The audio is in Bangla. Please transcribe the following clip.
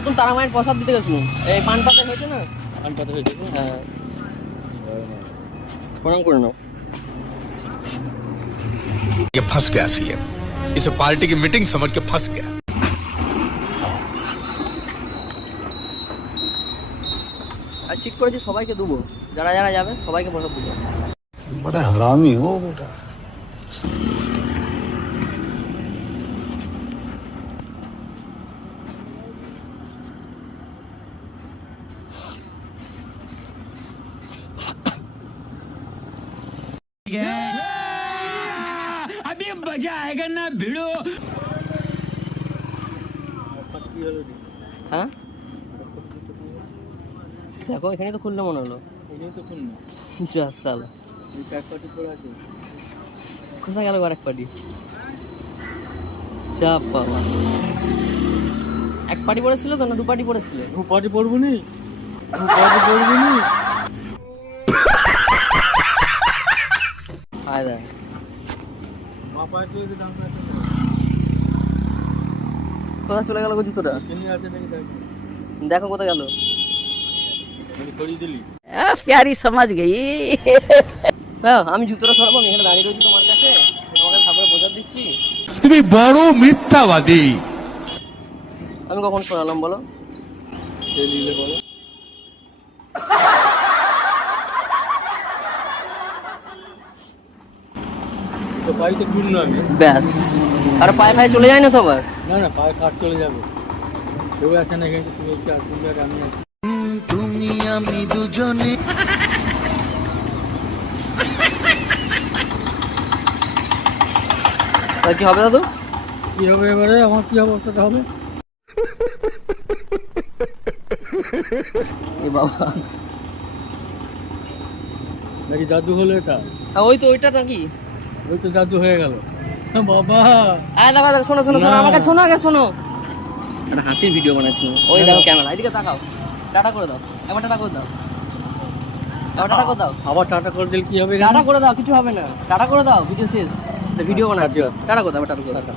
নতুন তারামায়ের প্রসাদ দিতে গেছিলাম। এই পান পাতা হয়েছে না? পান পাতা হয়েছে? হ্যাঁ, প্রণাম করে নাও। ये फंस गया सीएम, इसे पार्टी की मीटिंग समझ के फंस गया। আর ঠিক করেছি সবাইকে দেবো, যারা যারা যাবে সবাইকে প্রসাদ দেবো। बड़ा हरामी हो बेटा। अभी मजा आएगा ना भिड़ो। হ্যাঁ দেখো এখানে তো খুললো মনে হলো। যা সালা, কোথায় গেল আরেক পার্টি? চাপ বাবা, এক পার্টি পড়েছিল তো না দু পার্টি পড়েছিল? দু পার্টি পড়বো নি, দু পার্টি পড়বো নি। আয় দেখ কোথায় চলে গেল জুতোটা? দেখো কোথায় গেল। प्यारी समझ गई। হ্যাঁ আমি জুতোটা সরাবো, আমি এখানে দাঁড়িয়ে রয়েছি তোমার কাছে, তোমাকে ঠাকুরের বোঝা দিচ্ছি। তুমি বড় মিথ্যাবাদী। আমি কখন শোনালাম বলো? বলো তো বাড়িতে ঘুরলো আমি। ব্যাস, আর পায়ে পায়ে চলে যায় না তো আবার? না না, পায়ে কাজ চলে যাবে। কেউ আছে না এখানে, তুমি একটু আর তুমি আর আমি আছি। তুমি আমি দুজনে তাহলে কি হবে দাদু? কি হবে এবারে? আমার কি অবস্থাটা হবে? এ বাবা, নাকি জাদু হলো এটা? ওই তো ওইটা নাকি? ওই তো জাদু হয়ে গেল বাবা। আয় লাগা দেখো, শোনো শোনো শোনো, না। আমার কাছে শোনো, আগে শোনো। একটা হাসির ভিডিও বানাচ্ছি। ওই দেখো ক্যামেরা, এদিকে তাকাও, টাটা করে দাও, একবার টাটা করে দাও, একবার টাটা করে দাও, আবার টাটা করে দিলে কি হবে? টাটা করে দাও, কিছু হবে না, টাটা করে দাও, ভিডিও শেষ, ভিডিও বানাচ্ছি, টাটা করে দাও, টাটা করে দাও।